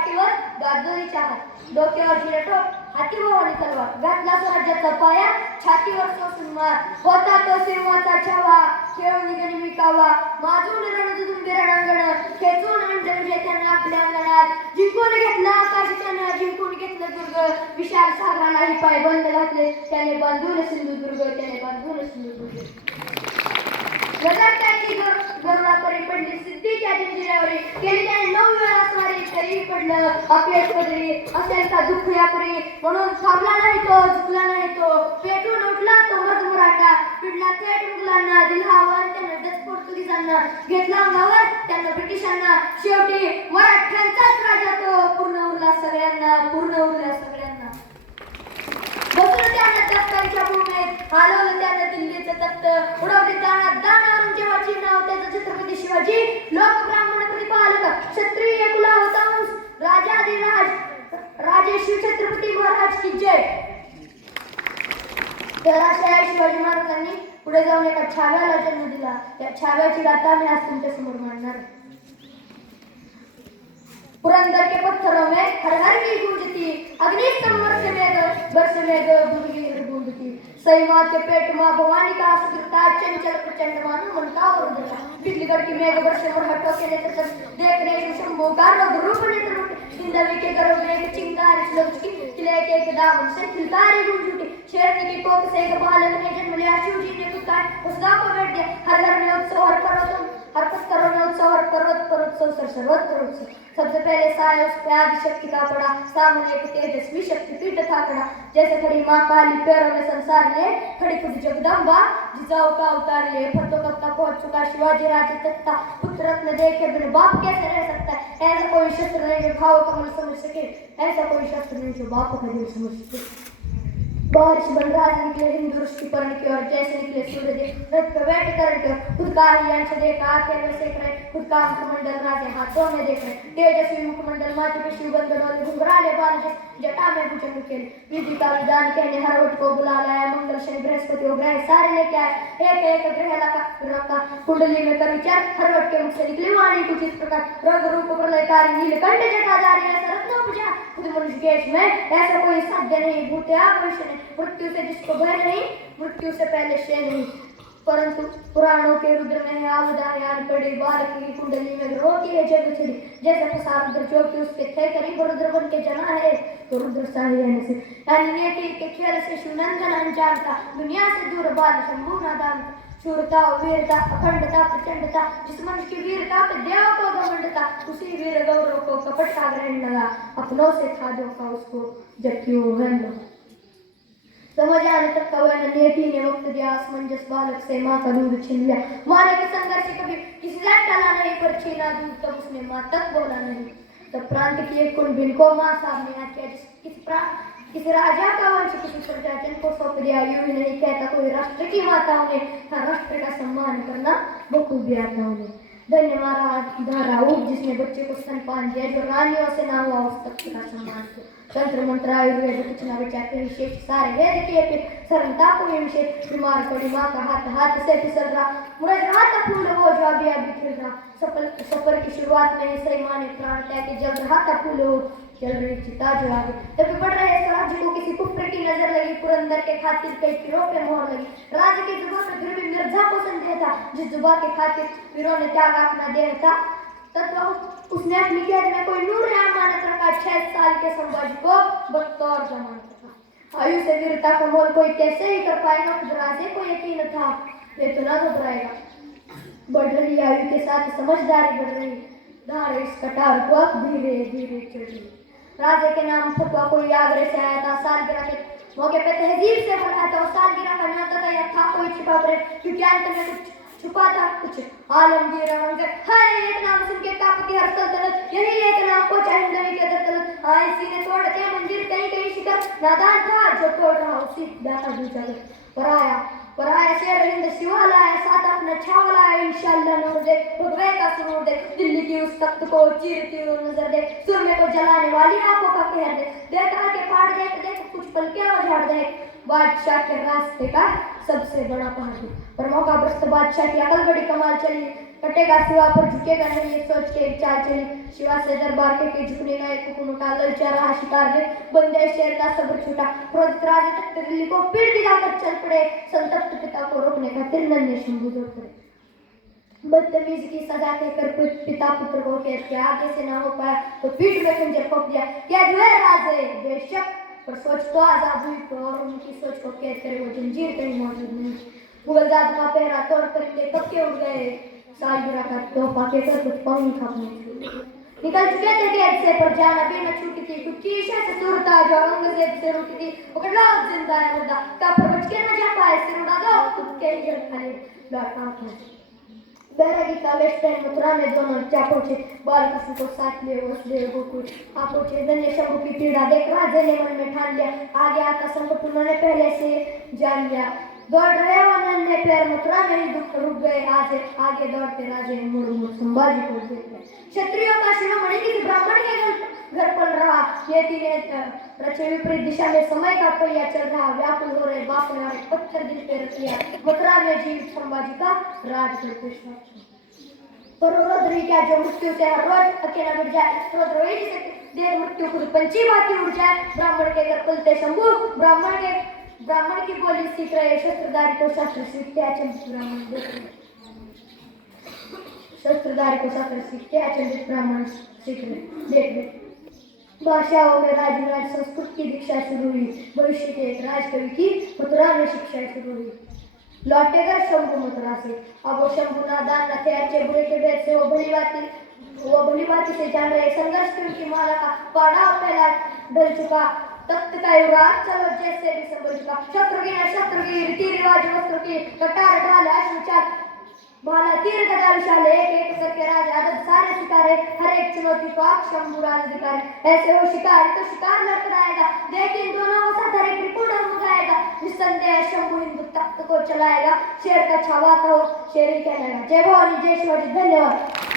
पाठीवर गाजोरीचा हात, डोक्यावर जिरटोप, हाती भवानी तलवार, घातला स्वराज्याचा पाया, छातीवर सोसून मार, होता तो सिंहाचा छावा, खेळून निघणे मी कावा, माझून रणदुंबी रणांगण, खेचून आणलं विजेत्यांना आपल्या अंगणात, जिंकून घेतला आकाश त्यानं, जिंकून घेतलं दुर्ग, विशाल सागरालाही पाय बंद घातले, त्याने बांधून सिंधुदुर्ग, त्याने बांधून सिंधुदुर्ग. नजर त्यांनी गरुडापरी पडली, सिद्धीच्या जंजिऱ्यावरी केली त्याने 9 वेळा स्वारी, तरीही पडलं अपयश पदरी, असेल का दुःख यापरी, म्हणून थांबला नाही तो, झुकला नाही तो, पेटून उठला तो मराठा, पिडला थेट मुघलांना, दिला आव्हान त्यानं डच पोर्तुगीजांना, घेतला अंगावर त्यानं ब्रिटिशांना, शेवटी मराठ्यांचाच राजा तो, पूर्ण उरला सगळ्यांना, पूर्ण उरला सगळ्यांना. बसलं त्यानं तख्तांच्या भूमीत, हलवलं त्यानं दिल्लीचं तख्त, उडवले दाणात दाणावरून जेव्हाची नाव त्याचं छत्रपती शिवाजी, लोक ब्राह्मण प्रतिपालक, क्षत्रिय कुला होता राजाधिराज, राजे शिव छत्रपती महाराज की जय. तर अशा शिवाजी महाराजांनी पुढे जाऊन एका छाव्याला जन्म दिला. त्या छाव्याची गाथा मी आज तुमच्या समोर मांडणार. पुरंदर के पत्थरों में हर हर की गूंजती, अग्नि संवर से मेघ बुलबुलें गूंजती, सई माँ के पेट माँ भवानी का सुदृढ़ता, चंचल प्रचंड मानो मन का उर्दता, बिजलीगढ़ की मेघ वर्ष मुरहटों के नेत्र देख रहे शंभू का रौद्र रूप नेत्र, हिंदवी के गर्भ में एक चिंगारी सुलगती, किले के एक दामन से खिलकारी गूंज उठी, शेरनी की कोख से एक बालक ने जन्म लिया, शिव जी ने पुकार उस गांव को बैठ दिया, हर घर में उत्सव हर पर्वत हरकत करो में उत्सव हर पर्वत सर्वत्र उत्सव. सबसे पहले साया उस पे आदि शक्ति का पड़ा, सामने एक तेजस्वी शक्ति पीठ था खड़ा, जैसे खड़ी माँ काली पैरों में संसार ले, खड़ी खुद जगदम्बा जिजाऊ का उतार ले. फटो कब तक पहुंच चुका शिवाजी राजे तख्ता, पुत्र रत्न देखे बिन बाप कैसे रह सकता है, ऐसा कोई शस्त्र नहीं जो भाव का मन समझ सके, ऐसा कोई शस्त्र नहीं जो बाप का दिल समझ सके. बारिश बनराज निकले हिंदू की पर्ण की ओर, जैसे निकले सूर्य देव रथ पर बैठ कर, खुद का ही अंश देखा आंखें में सेक रहे, खुद का मुखमंडल राजे हाथों में देख रहे, तेजस्वी मुखमंडल माथे पे शिवगंध वाले घुंघराले बाल जटा में भुजंग खेले, विधि का विधान कहने हरवट को बुला लाया, मंगल शनि बृहस्पति हो ग्रह सारे लेके आए, एक एक ग्रह रखा कुंडली में कर विचार, हरवट के मुख से निकली वाणी कुछ इस प्रकार, रंग रूप प्रलयकारी नीलकंठ जटाधारी, ऐसा रत्नोपजा खुद मनुष्य केश में, ऐसा कोई साध्य नहीं भूत्या भविष्य नहीं, मृत्यु से जिसको भय नहीं, मृत्यु से पहले शय नहीं, परंतु पुराणों के रुद्र में है आवधान पड़ी, बालक की कुंडली में ग्रहों की है जग छिड़ी, जैसे फसा रुद्र जो कि उसके थे करीब रुद्र बन के जना है तो रुद्र शाही रहने से, यानी नेति के खेल से शिवनंदन अनजान था, दुनिया से दूर बाल शंभु नादान, शूरता वीरता अखंडता प्रचंडता, जिस मनुष्य की वीरता पे देव को घमंड था, उसी वीर गौरव को कपट का ग्रहण लगा, अपनों से था धोखा उसको जबकि वो गंदा. समझ आने तक कौन नेति ने वक्त दिया, असमंजस बालक से माँ का दूध छीन लिया, मारे के संघर्ष से कभी किसी से टला नहीं, पर छीना दूध तब उसने माँ तक बोला नहीं. तब प्रांत की एक कुंडबिन को माँ साहब ने याद किया, किसी राजा का वंश किसी प्रजाजन को सौंप दिया, यूं ही नहीं कहता कोई राष्ट्र की माताओं ने, हर राष्ट्र का सम्मान करना बखूबी आता उन्हें. धन्य राउत जिसने बच्चे को स्तनपान दिया, जो रानियों से ना हुआ उस तख्त का सम्मान किया. तंत्र मंत्र आयुर्वेद कुछ ना बचा के विशेष, सारे वेद किए फिर सरलता को विशेष, बीमार पड़ी माँ का हाथ से फिसल रहा, मुरझ रहा था फूल वो जो अभी अभी खिल रहा, सफर की शुरुआत में ही सही माँ ने प्राण त्याग के जल रहा था फूल वो, चल रही चिता जो आगे, तभी बढ़ रहे स्वराज्य को किसी कुफर की नजर लगी, पुरंदर के खातिर कई पीरों पे मोहर लगी, राज की जुबान पे फिर भी मिर्जा को संदेह था, जिस जुबा के खातिर पीरों ने त्याग अपना देह था, तब उसने अपनी कैद में कोई नूर अमानत रखा. 6 साल के संभाजी को बतौर जमानत था. आयु से वीरता का मोल कोई कैसे ही कर पाएगा, खुद राजे को यकीन था ये तो ना घबराएगा. बढ़ रही आयु के साथ समझदारी बढ़ रही, धार इस कटार को धीरे धीरे चढ़ रही. राजे के नाम फतवा कोई आगरे से आया था, सालगिरह के मौके पे तहजीब से भरा था, सालगिरह का नाता था या था कोई छिपा पड़े, क्योंकि अंत में कुछ छुपा था कुछ आलमगीर औरंगजेब. हाय एक नाम सुन के कांपती हर सल्तनत, यही एक नाम को हिंदवी के दरतलत, हाय सीने तोड़ते मंदिर कहीं कहीं शिकर, नादान था जो तोड़ रहा उसी दाता दूजा पराया शेर हिंद शिवाला है, साथ अपना छावला है, इंशाअल्लाह नूर दे भगवे का सुरूर दे, दिल्ली की उस तख्त को चीरती हुई नजर दे, सुरमे को जलाने वाली आंखों का कहर दे, देखा के फाड़ दे कुछ पल के उजाड़ दे, बादशाह के रास्ते का सबसे बड़ा पहाड़. पर मौका भ्रष्ट बादशाह की अकल बड़ी कमाल चली, कटेगा सिवा पर झुकेगा नहीं, ये सोच के एक चाल चली। शिवा से दरबार के झुकने का एक हुक्म उठा, ललचा रहा शिकार ने, बंदे शेर का सब्र छूटा। क्रोधित राजा तख्त दिल्ली को पीठ दिलाकर चल पड़े, संतप्त पिता को रोकने खातिर नन्हे शंभू दौड़ पड़े। बदतमीज की सजा कहकर पिता पुत्र को कह दिया, आगे से ना हो पाया तो पीठ में खंजर ठोक दिया। क्या जो है राजे बेशक, पर सोच तो आजाद हुई तो, और उनकी सोच को कैद करे वो जंजीर कहीं मौजूद नहीं। मुगल जात का पहरा तोड़ परिंदे कब के उड़ गए, सालगिरह का तोहफा के कर कुछ पानी खाने निकल चुके थे गेट से, पर जान अभी न छूटी थी। कुछ कीशे से सुरता जो औरंगजेब से रूठी थी, वो कटलाव जिंदा है मुर्दा, तब पर बच के न जा पाए, सिर उड़ा दो खुद के लिए खाली लौटा था। बैरागी का वेश पहन मथुरा में दोनों जा पहुंचे, बालकृष्ण को साथ लिए वसुदेव गोकुल आ पहुंचे। धन्य शंभू की पीड़ा देख राजे ने मन में ठान लिया, आगे आता संकट उन्होंने पहले से जान लिया। दौड़ रहे वो नन्हे पैर मथुरा में ही दुख रुक गए, आज आगे दौड़ते राजे मुड़ मुड़ संभाजी को देखते। क्षत्रियों का शिरोमणि किसी ब्राह्मण के घर पल रहा, ये तीन रचे विपरीत दिशा में समय का पहिया चल रहा। व्याकुल हो रहे बाप ने पत्थर दिल पे रख लिया, मथुरा में जीवित संभाजी का राज करते पर रुद्र क्या जो मृत्यु से हर रोज अकेला मिट जाए, रुद्र वही जिसे देर मृत्यु खुद पंची बाती उड़ जाए। ब्राह्मण के घर पलते शंभू, ब्राह्मण की बोली सीख रहे, शस्त्रधारी को शास्त्र सीखते अचंभित ब्राह्मण देख रहे, शस्त्रधारी को शास्त्र सीखते अचंभित ब्राह्मण सीख रहे देख रहे। भाषाओं में राजराज संस्कृत की दीक्षा शुरू हुई, भविष्य के एक राजकवि की मथुरा में शिक्षा शुरू हुई। लौटेगा शंभू मथुरा से, अब वो शंभू नादान न थे, अच्छे बुरे के भेद से वो भली बाती से जान रहे। संघर्ष की उनकी माला का पड़ाव पहला ढल चुका, तख्त का युवराज चलो जैसे भी संभल चुका। शत्रु की रीति रिवाज वस्त्र की कटार ढाल अश्वचाल भाला तीर गदा विशाल, एक एक करके राज आदत सारे शिकारे, हर एक चुनौती को आप शंभू राज दिखाए। ऐसे हो शिकार तो शिकार लड़कर आएगा, लेकिन दोनों को साथ हर एक रिपुण मुझाएगा। निस्संदेह शंभू हिंदू तख्त को चलाएगा, शेर का छावाता हो शेर ही कहलाएगा। जय भवानी जय शिवाजी, धन्यवाद।